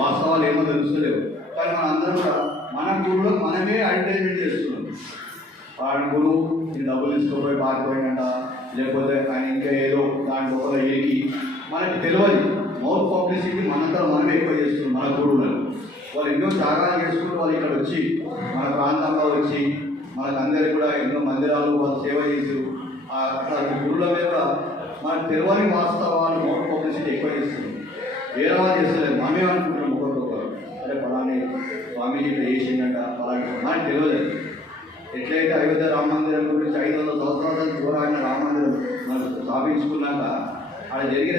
వాస్తవాలు ఏమో తెలుస్తలేవు. కానీ మన అందరం కూడా మన గురువులో మనమే అడ్వర్టైజ్మెంట్ చేస్తున్నాం. వాడి గురువు ఈ డబ్బులు తీసుకోపోయి పారిపోయినట, లేకపోతే ఆయన ఇంకా ఏదో దాని లోపల ఏకి మనకి తెలియదు. మౌత్ పబ్లిసిటీ మనంతా మనమే ఎక్కువ చేస్తున్నాం. మన గురువులను వాళ్ళు ఎన్నో త్యాగాలు చేసుకుంటూ వాళ్ళు ఇక్కడ వచ్చి మన ప్రాంతంలో వచ్చి మనకందరికీ కూడా ఎన్నో మందిరాలు వాళ్ళు సేవ చేసారు. అట్లా గురువుల మీద కూడా మనకు తెలియని వాస్తవాలు మౌత్ పబ్లిసిటీ ఎక్కువ చేస్తున్నాం. వేరే వాళ్ళు చేస్తలేదు, మనమే అనుకుంటున్నాం ఒకరికొకరు. అరే ఫలాని స్వామీజీ ఇట్లా చేసిందంట ఫలాని మనకు తెలియలేదు. ఎట్లయితే అయోధ్య రామ మందిరం గురించి 500 సంవత్సరాల పోరాడిన రామ మందిరం మనం స్థాపించుకున్నాక అక్కడ జరిగిన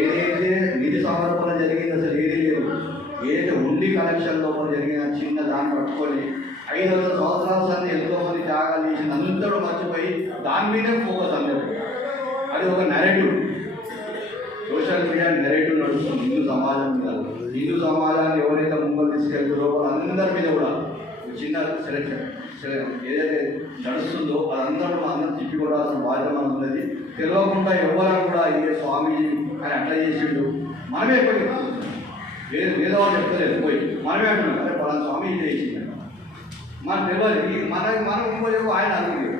ఏదైతే నిధి సమర్పణ జరిగింది అసలు ఏది లేదు. ఏదైతే ఉండి కలెక్షన్ లోపల జరిగిన చిన్న దాన్ని పట్టుకొని 500 సంవత్సరాల సార్లు ఎంతోమంది త్యాగాలు చేసింది అందరూ మర్చిపోయి దాని మీదే ఫోకస్ అందరూ. అది ఒక నెరేటివ్, సోషల్ మీడియా నెరేటివ్ నడుస్తుంది హిందూ సమాజం మీద. హిందూ సమాజాన్ని ఎవరైతే ముందుకు తీసుకెళ్తారో వాళ్ళందరి మీద కూడా చిన్న సెలెక్షన్ ఏదైతే నడుస్తుందో అదందరూ అందరూ తిప్పికొడాల్సిన బాధ్యత మనకు ఉన్నది. తెలియకుండా ఎవరైనా కూడా ఏ స్వామీజీ ఆయన అట్లా చేసిండు మనమే పోయి వేరే వాళ్ళు చెప్తలేదు, పోయి మనమే అంటున్నాం అరే పలానా స్వామీజీ చేసిండు మనకు తెలియదు. మనం ఇంకోటి ఆయన అనుకుంది.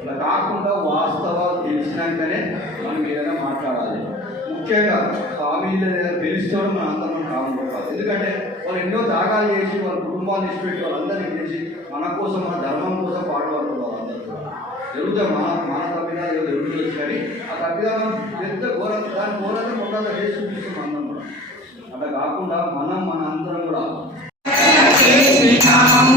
అలా కాకుండా వాస్తవాలు తెలిసినాకనే మనం ఏదైనా మాట్లాడాలి. ముఖ్యంగా స్వామీజీలు ఏదైనా తెలుసుకోవడం మన అందరం కావాలి. ఎందుకంటే వాళ్ళు ఎన్నో త్యాగాలు చేసి వాళ్ళ కుటుంబాన్ని ఇష్టపెట్టి వాళ్ళందరినీ చేసి మన కోసం మన ధర్మం కోసం పాటుపడుతున్నారు. వాళ్ళందరూ జరుగుతాం మన తప్పిదా ఏదో జరుగుతుంది. కానీ ఆ తప్పిదా మనం పెద్ద దాని ఘోరంగా మొత్తంగా చేసి చూపిస్తున్నాం అందరం కూడా. అట్లా కాకుండా మన అందరం కూడా శ్రీ రామ